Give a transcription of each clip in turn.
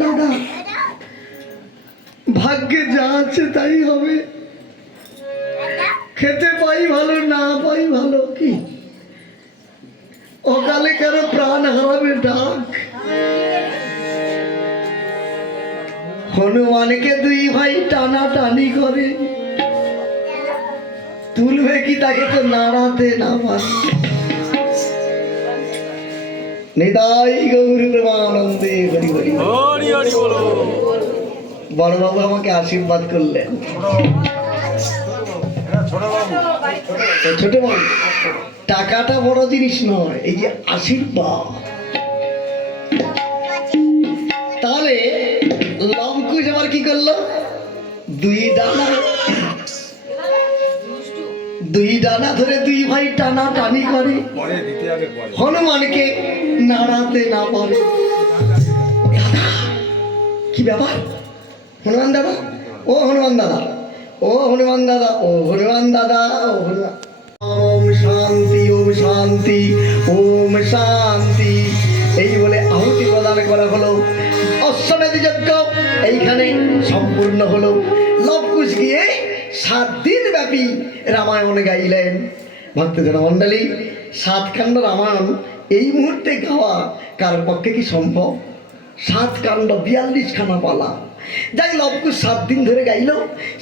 দাদা ভাগ্যে যা আছে তাই হবে, খেতে পাই ভালো না পাই ভালো, কি অকালে কারো প্রাণ হারাবে ডাক। হনুমানকে দুই ভাই টানা টানি করে, তুলবে কি তাকে তো নাড়াতে না পারে। নিতাই গৌর প্রেমানন্দে হরি হরি হরি হরি বলো। বড়বাবু আমাকে আশীর্বাদ করলেন। ছোট বাবু, টাকাটা বড় জিনিস নয়, এই যে আশীর্বাদ। তাহলে লবকুশ আবার কি করলো? দুই ডানা ধরে দুই ভাই টানা টানি করে, হনুমানকে নাড়াতে না পারে। কি ব্যাপার হনুমান দাদা? ও হনুমান দাদা, ও হনুমান দাদা, ও হনুমান দাদা, ও হনুমান। ওম শান্তি, ওম শান্তি, ওম শান্তি, এই বলে আহুতি প্রদান করা হলো। অশ্বমেধ যজ্ঞ এইখানে সম্পূর্ণ হলো। লবকুশ গিয়ে 7 দিন ব্যাপী রামায়ণ গাইলেন। ভক্তজন মণ্ডলী, 7 কাণ্ড রামায়ণ এই মুহূর্তে গাওয়া কার পক্ষে কি সম্ভব? 7 কাণ্ড 42 খানা পালা। যাই লবকুশ 7 দিন ধরে গাইল।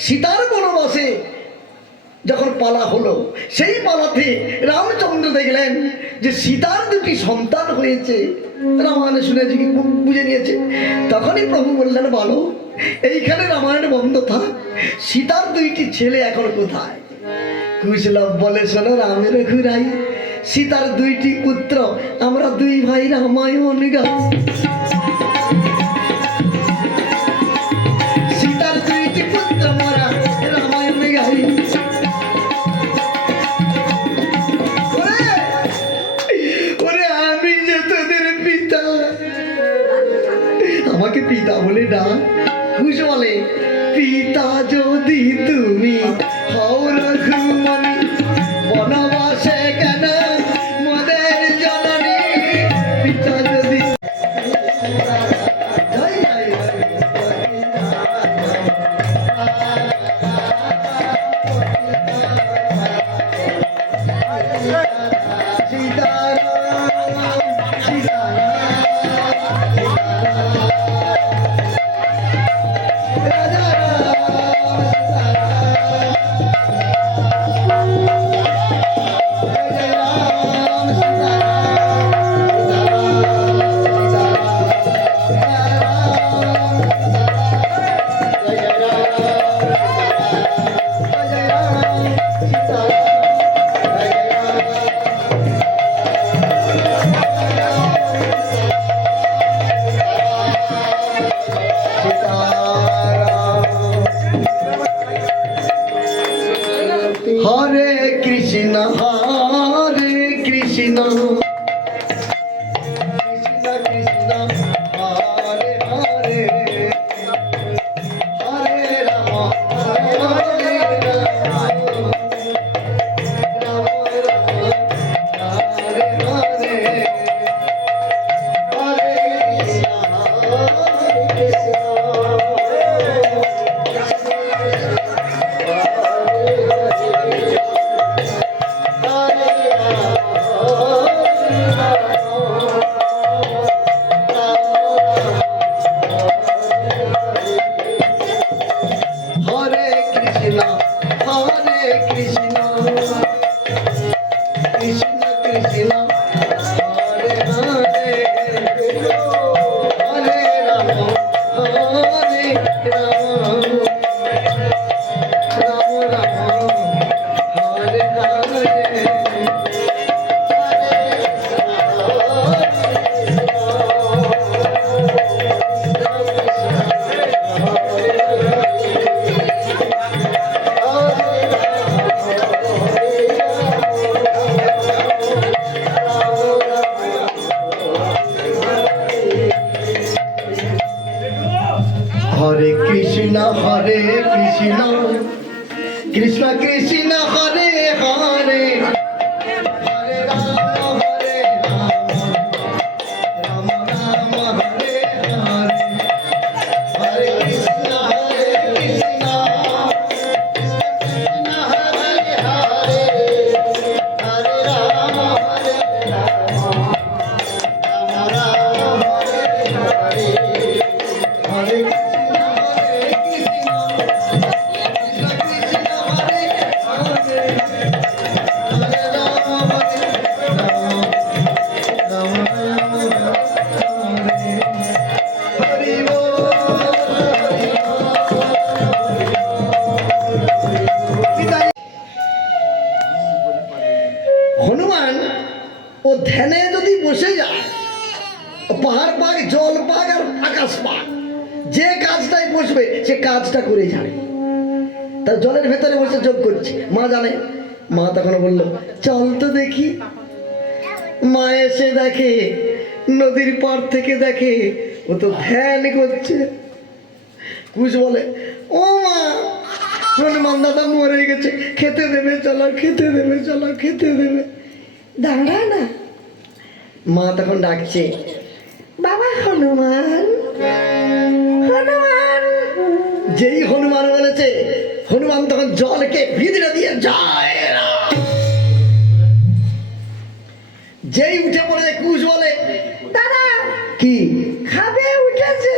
সীতার বনবাসে যখন পালা হলো, সেই পালাতে রামচন্দ্র দেখলেন যে সীতার 2টি সন্তান হয়েছে। রামায়ণে শুনেছি, বুঝে নিয়েছে। তখনই প্রভু বললেন, বলো এইখানে রামায়ণ বন্ধ থাক, সীতার 2টি ছেলে এখন কোথায়? কুশলভ বলে, শোনো রামের ঘুরাই, সীতার 2টি পুত্র, আমরা 2 ভাই রামায়ণ গাই। সীতার 2টি পুত্র মোরা রামায়ণ গাই। ওরে আমি যে তোদের পিতা, আমাকে পিতা বলে ডাক। কুশ বলে, পিতা যদি তুমি হও রঘুমনি, বনবাসে কেন মোদের জননী? পিতা যদি হরে কৃষ্ণ হরে কৃষ্ণ, কৃষ্ণ কৃষ্ণ হরে হরে, হরে রাম হরে রাম, রাম রাম হরে হরে, হরে কৃষ্ণ হরে কৃষ্ণ। হরে কৃষ্ণ হরে কৃষ্ণ, কৃষ্ণ কৃষ্ণ হরে হরে, হরে রাম হরে রাম, রাম রাম হরে হরে। আসবা, যে কাজটাই বসবে সে কাজটা করে যাবে। তার জলের ভেতরে বসে যোগ করছে, মা জানে। মা তখন বললো চল তো দেখি। মা এসে দেখে নদীর পার থেকে দেখে ও তো ধ্যান করছে। কুশ বলে ও মা, হনুমান দাদা মরে গেছে, খেতে দেবে চলো, খেতে দেবে চলো, খেতে দেবে। দাঁড়া না। মা তখন ডাকছে বাবা হনুমান, হনুমান। যেই হনুমান বলেছে, হনুমান তখন জলকে ভিতরে দিয়ে যায় না। যেই উঠে পড়ে কুশ বলে দাদা কি খাবে উঠেছে,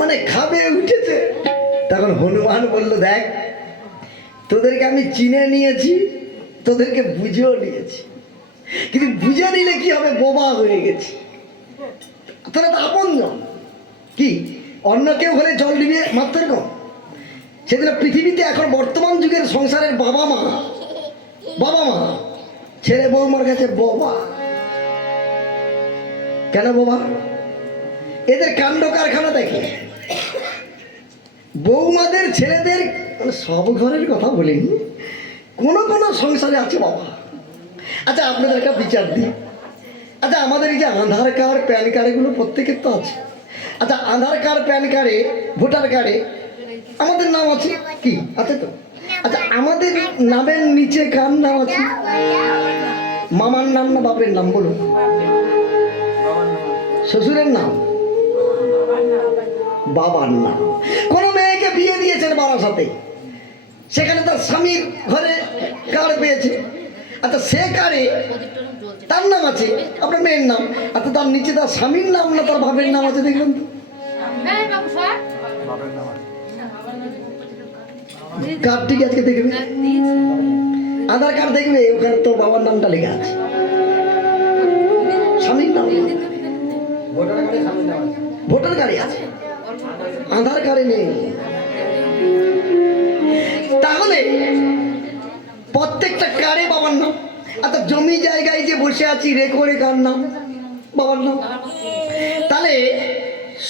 মানে খাবে উঠেছে। তখন হনুমান বললো দেখ, তোদেরকে আমি চিনে নিয়েছি, তোদেরকে বুঝেও নিয়েছি, কিন্তু বুঝে নিলে কি হবে, বোবা হয়ে গেছি। তোরা তো আপন জন। কি অন্য কেউ হলে জল ডিবিয়ে মারতে কম। সেদিন পৃথিবীতে এখন বর্তমান যুগের সংসারের বাবা মা ছেলে বৌমার কাছে বোবা। কেন বোবা? এদের কাণ্ড কারখানা দেখে। বৌমাদের ছেলেদের, সব ঘরের কথা বলিনি, কোন কোন সংসারে আছে বাবা। আচ্ছা আপনাদের একটা বিচার দিই। আচ্ছা আমাদের এই যে আধার কার্ড প্যান কার্ড এগুলো প্রত্যেকের তো আছে। আচ্ছা আধার কার্ড প্যান কার্ডে ভোটার কার্ডে আমাদের নাম আছে কি? আছে তো। আচ্ছা আমাদের নামের নিচে কার নাম আছে? মামার নাম না বাপের নাম বলুন? শ্বশুরের নাম, বাবার নাম। কোন মেয়েকে বিয়ে দিয়েছেন বাবার সাথে, সেখানে তার স্বামীর ঘরে কার্ড পেয়েছে। আচ্ছা সে কার্ডে তার নাম আছে, আপনার মেয়ের নাম। আচ্ছা তার নিচে তার স্বামীর নাম না তার বাপের নাম আছে, দেখবেন তো। কার্ডটি আজকে দেখবে, আধার কার্ড দেখবে, ওখানে তো বাবার নামটা লেখা আছে, স্বামীর নাম। ভোটার কার্ডে আছে, আধার কার্ডে নেই। তাহলে প্রত্যেকটা কার্ডে বাবার নাম। আচ্ছা জমি জায়গায় যে বসে আছি রেকর্ডে কার নাম? বাবার নাম। তাহলে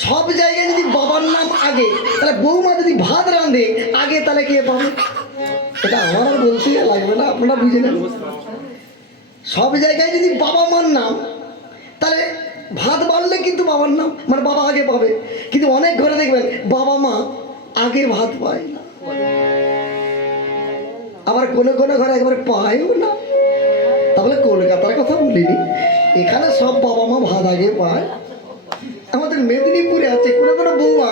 সব জায়গায় যদি বাবার নাম আগে, তাহলে বৌমা যদি ভাত রাঁধে আগে, তাহলে কে পাবে? এটা আমার আর বলতে লাগবে না, আপনারা বুঝে নেন। সব জায়গায় যদি বাবা মার নাম, তাহলে ভাত বাড়লে কিন্তু বাবার নাম, মানে বাবা আগে পাবে। কিন্তু অনেক ঘরে দেখবেন বাবা মা আগে ভাত পায় না, আবার কোনো কোনো ঘরে একবারে পায়ও না। তাহলে কলকাতার কথা বলিনি, এখানে সব বাবা মা ভাত আগে পায়। আমাদের মেদিনীপুরে আছে কোনো কোনো বৌমা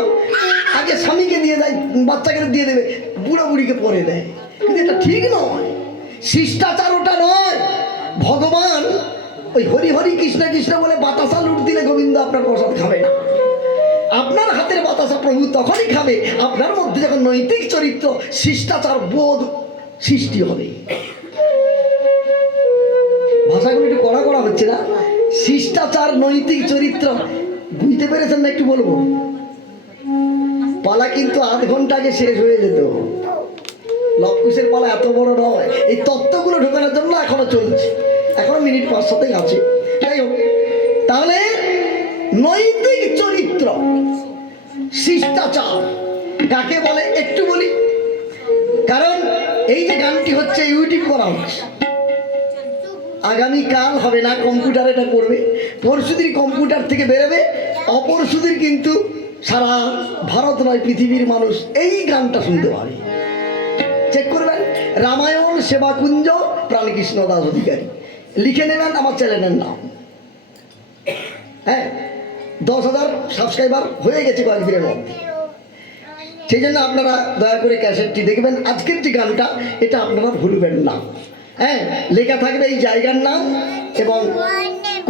আগে স্বামীকে দিয়ে দেয়, বাচ্চাকে দিয়ে দেবে, বুড়ো বুড়িকে পরে দেয়। কিন্তু এটা ঠিক নয়, শিষ্টাচার ওটা নয়। ভগবান ওই হরি হরি কৃষ্ণ কৃষ্ণ বলে বাতাসা লুট দিলে গোবিন্দ আপনার প্রসাদ খাবে না। আপনার হাতের বাতাসা প্রভু তখনই খাবে আপনার মধ্যে যখন নৈতিক চরিত্র, শিষ্টাচার বোধ সৃষ্টি হবে। ভাষাগুলো একটু কড়া কড়া হচ্ছে না? শিষ্টাচার, নৈতিক চরিত্র, বুঝতে পেরেছেন না? একটু বলবো, পালা কিন্তু আধ ঘন্টা আগে শেষ হয়ে যেত। লবকুশের পালা এত বড় নয়, এই তত্ত্বগুলো ঢোকানোর জন্য এখনো চলছে, এখনো মিনিট 5-7 আছে। যাই হোক, তাহলে নৈতিক চরিত্র, শিষ্টাচার কাকে বলে একটু বলি। কারণ এই যে গানটি হচ্ছে ইউটিউব করা হচ্ছে, আগামীকাল হবে না, কম্পিউটার এটা করবে, পরশুদিন কম্পিউটার থেকে বেরোবে, অপরশুদিন কিন্তু সারা ভারত নয় পৃথিবীর মানুষ এই গানটা শুনতে পাবে। চেক করবেন, রামায়ণ সেবাকুঞ্জ প্রাণকৃষ্ণ দাস অধিকারী লিখে নেবেন আমার চ্যানেলের নাম। হ্যাঁ 10,000 সাবস্ক্রাইবার হয়ে গেছে কয়েকদিনের মধ্যে। সেই জন্য আপনারা দয়া করে ক্যাসেটটি দেখবেন। আজকের যে গানটা এটা আপনারা ভুলবেন না। হ্যাঁ লেখা থাকবে এই জায়গার নাম এবং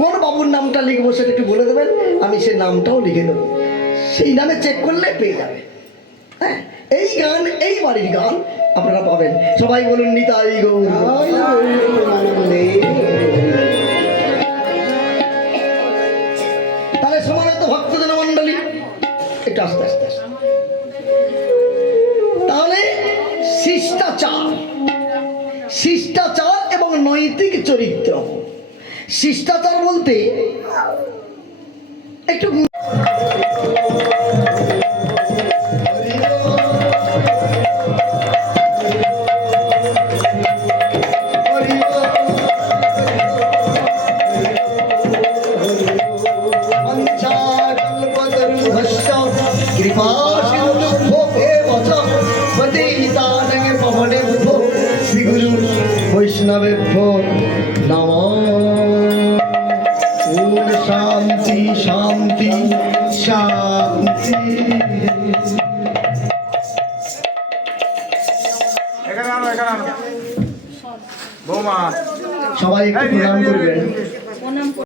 কোন বাবুর নামটা লিখবো সেটা একটু বলে দেবেন, আমি সেই নামটাও লিখে দেবো, সেই নামে চেক করলে পেয়ে যাবে। হ্যাঁ এই গান এই বাড়ির গান আপনারা পাবেন। সবাই বলুন নিতাই গৌর। তাহলে সমাবেত ভক্তজন মন্ডলী একটু আস্তে আস্তে আস্তে। তাহলে শিষ্টাচার, শিষ্টাচার এবং নৈতিক চরিত্র। শিষ্টাচার বলতে একটু কৃপা সিন্ধু পবনে শ্রী গুরু বৈষ্ণবেভ্যো নমঃ। ওম শান্তি শান্তি শান্তি। বৌমা সবাই একটু প্রণাম করবেন।